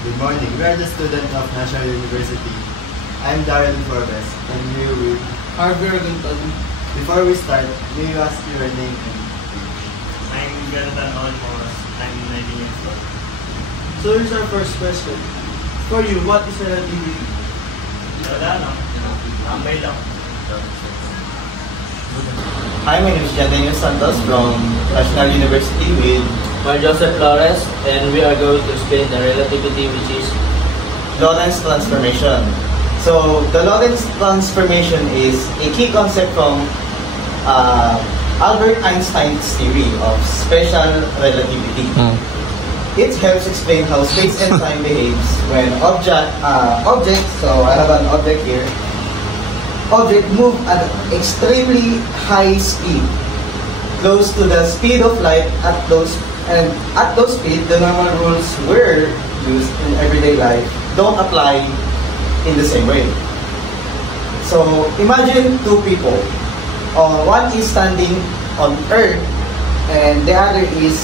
Good morning. We are the student of National University. I'm Darren Forbes, and here with Harvey Gunton. Before we start, may you ask your name and age? I'm Jonathan Olmos. I'm 19 years old. So here's our first question. For you, what is relativity? Wala, no? Tambay lang. Hi, my name is Jandaño Santos from National University with Joseph Flores, and we are going to explain the relativity, which is Lorentz transformation. So, the Lorentz transformation is a key concept from Albert Einstein's theory of special relativity. It helps explain how space and time behaves when objects, so I have an object here, object move at an extremely high speed, close to the speed of light at those speed, the normal rules were used in everyday life don't apply in the same way. So imagine two people. One is standing on Earth and the other is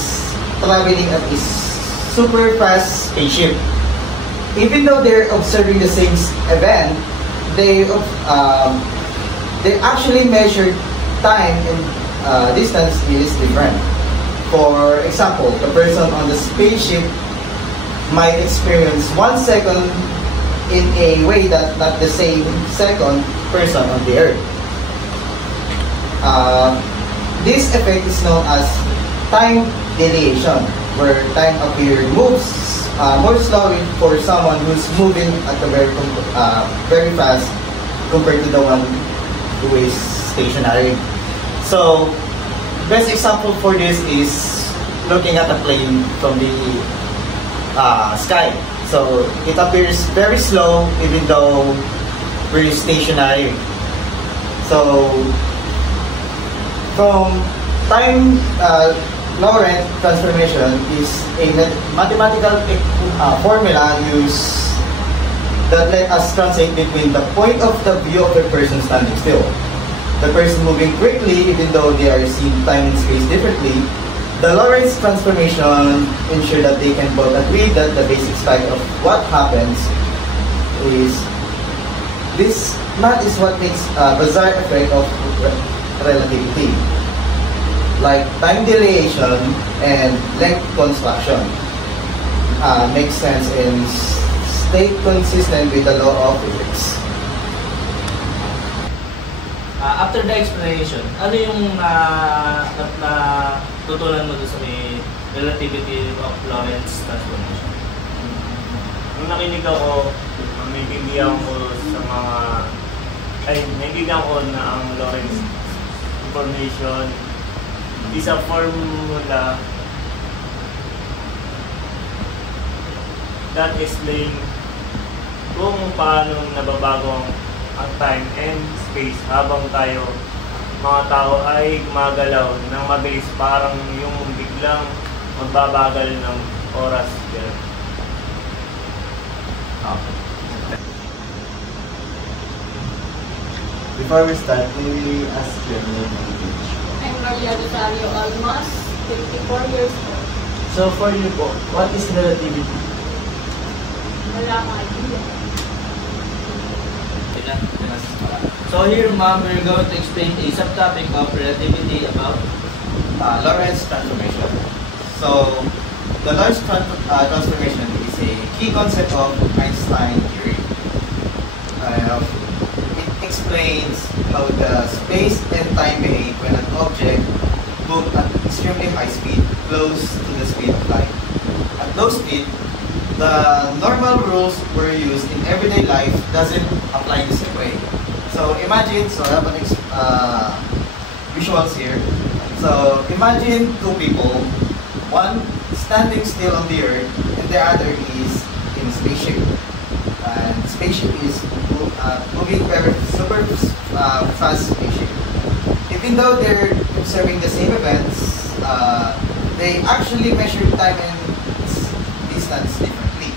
traveling at a super fast spaceship. Even though they're observing the same event, they actually measured time and distance is different. For example, the person on the spaceship might experience 1 second in a way that not the same second person on the Earth. This effect is known as time dilation, where time moves more slowly for someone who's moving at a very fast compared to the one who is stationary. So, best example for this is looking at a plane from the sky. So it appears very slow even though we're stationary. So from time Lorentz transformation is a mathematical formula used that let us translate between the point of the view of the person standing still, the person moving quickly even though they are seeing time and space differently. The Lorentz transformation ensure that they can both agree that the basic fact of what happens is this. That is what makes a bizarre effect of relativity, like time dilation and length construction, makes sense and stay consistent with the law of physics. after the explanation, ano yung natutunan mo doon sa may relativity of Lorentz transformation? Nung nakinig ako, naiintindihan ko na ang Lorentz transformation is a formula that explain kung paano nababago ang time and space habang tayo, mga tao, ay gumagalaw ng mabilis, parang yung biglang magbabagal ng oras. Before we start, may we ask your name and age? I'm Maria Rosario Olmos, 54 years old. So for you po, what is relativity? Wala akong idea. So here, ma'am, we're going to explain a subtopic of relativity about Lorentz transformation. So, the Lorentz transformation is a key concept of Einstein theory. It explains how the space and time behave when an object moves at extremely high speed, close to the speed of light. At low speed, the normal rules were used in everyday life doesn't apply the same way. So imagine, I have an visuals here. So imagine two people, one standing still on the earth and the other is in a spaceship. And spaceship is moving very super fast spaceship. Even though they're observing the same events, they actually measure time and distance differently.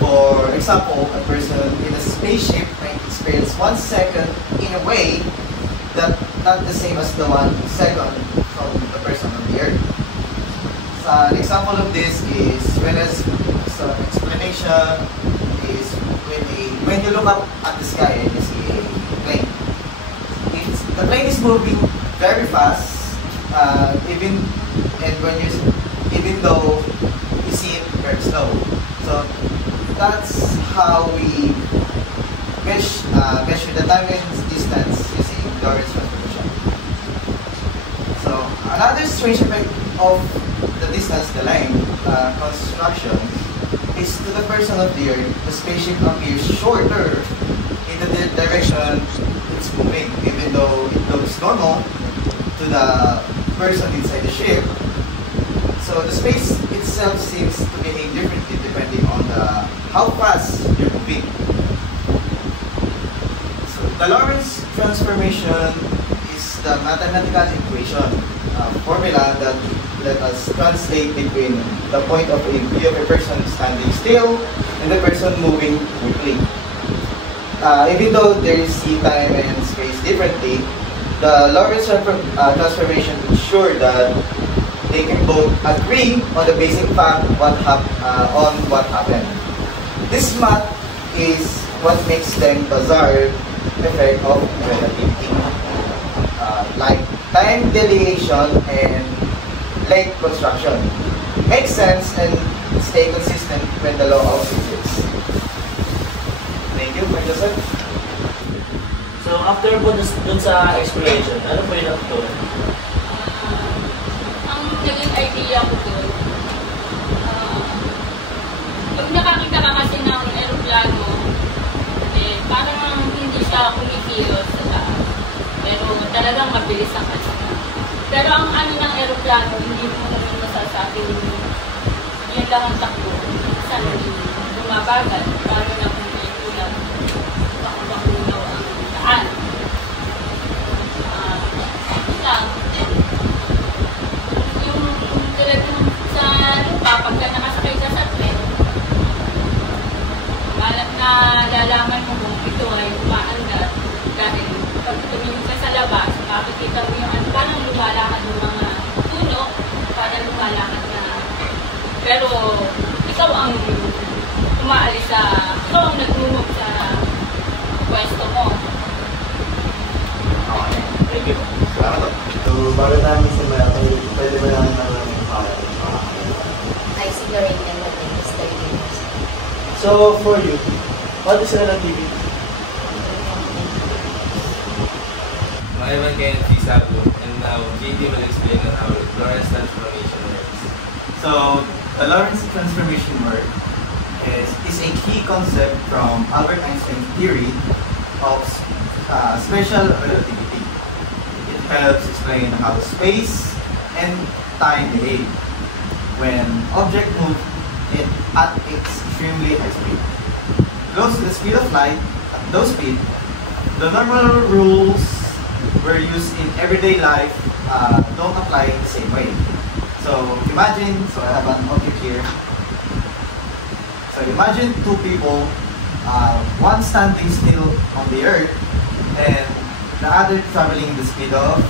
For example, a person in a spaceship might experience 1 second in a way that not the same as the 1 second from the person on the earth. So an example of this is when an explanation transformation is when you look up at the sky and you see a plane. The plane is moving very fast, even though you see it very slow. So that's how we measure the time and distance using Lorentz transformation. So another strange effect of the distance, the line construction, is to the person of the Earth, the spaceship appears shorter in the direction it's moving, even though it looks normal to the person inside the ship. So the space itself seems to behave differently depending on how fast you're moving. So the Lorentz transformation is the mathematical equation, formula that let us translate between the point of view of a person standing still and the person moving quickly. Even though there is time and space differently, the Lorentz transformation ensures that they can both agree on the basic fact on what happened. This math is what makes them bizarre effect of relativity, like time dilation and length construction. Makes sense and stay consistent when the law of physics. Thank you, Joseph. So after po dun sa exploration, ano po yung natutunan? Ang naging idea ko doon, pag nakakita ka kasi ng aeroplano, parang hindi siya kumikilos sa taas. Pero talagang mabilis ang kanya. Pero ang ano ng aeroplano, hindi mo naman masasabing yun lang ang takbo. Minsan bumabagal, lalo na kung may ulam, baka-bakunaw ang daan. Yung tulad sa lupa, pagka nakasakay sa satellite, nalalaman mo kung ito ay umaandar. Dahil pag tumingin ka sa labas, makikita mo yung parang lumalakad ng mga puno, parang lumalakad na. Pero ikaw ang umaalis ikaw ang nag-move sa pwesto mo. Okay. Thank you. Salamat. So, bago namin simula, pwede ba namin naman yung I siguro yung natin is 30 years. So for you, what is relativity? Everyone can see Sabu, and now JD will explain on how Lorentz transformation works. So, the Lorentz transformation work is a key concept from Albert Einstein's theory of special relativity. It helps explain how space and time behave when object move at extremely high speed. Close to the speed of light, at low speed, the normal rules were used in everyday life don't apply in the same way. So imagine, I have an object here. So imagine two people, one standing still on the earth and the other traveling the speed of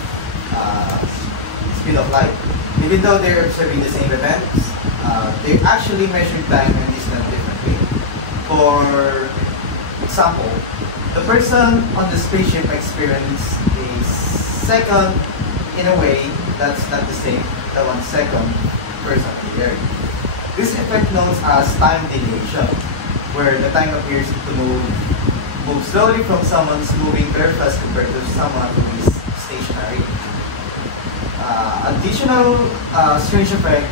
light. Even though they're observing the same events, they actually measure time and distance differently. For example, the person on the spaceship experienced a second in a way that's not the same the 1 second person on the earth. This effect known as time dilation, where the time appears to move slowly from someone's moving very fast compared to someone who is stationary. Additional strange effect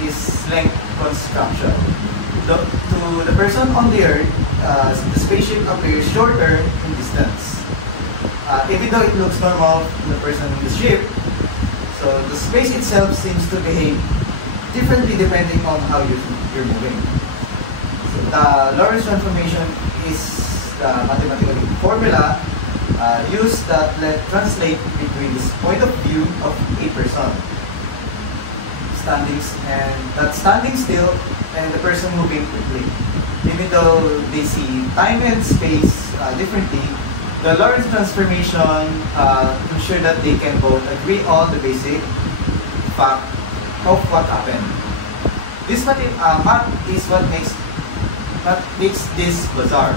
is length construction. To the person on the earth, the spaceship appears shorter in distance. Even though it looks normal to the person in the ship, so the space itself seems to behave differently depending on how you're moving. So the Lorentz transformation is the mathematical formula used that translate between this point of view of a person standing still and the person moving quickly. Even though they see time and space differently, the Lorentz transformation ensure that they can both agree on the basic fact of what happened. This math is what makes what makes this bizarre?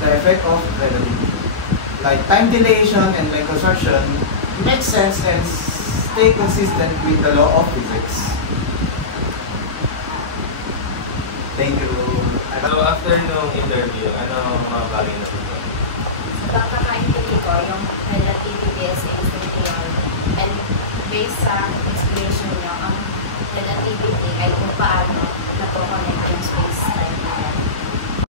The effect of relativity. Like time dilation and reconstruction makes sense and stay consistent with the law of physics. Thank you. So after nung interview, ano mga bagay na ito? Sa pagkakaintindi ko, yung relativity is infinity and based sa explanation niyo, ang relativity ay kung paano napo-connect yung space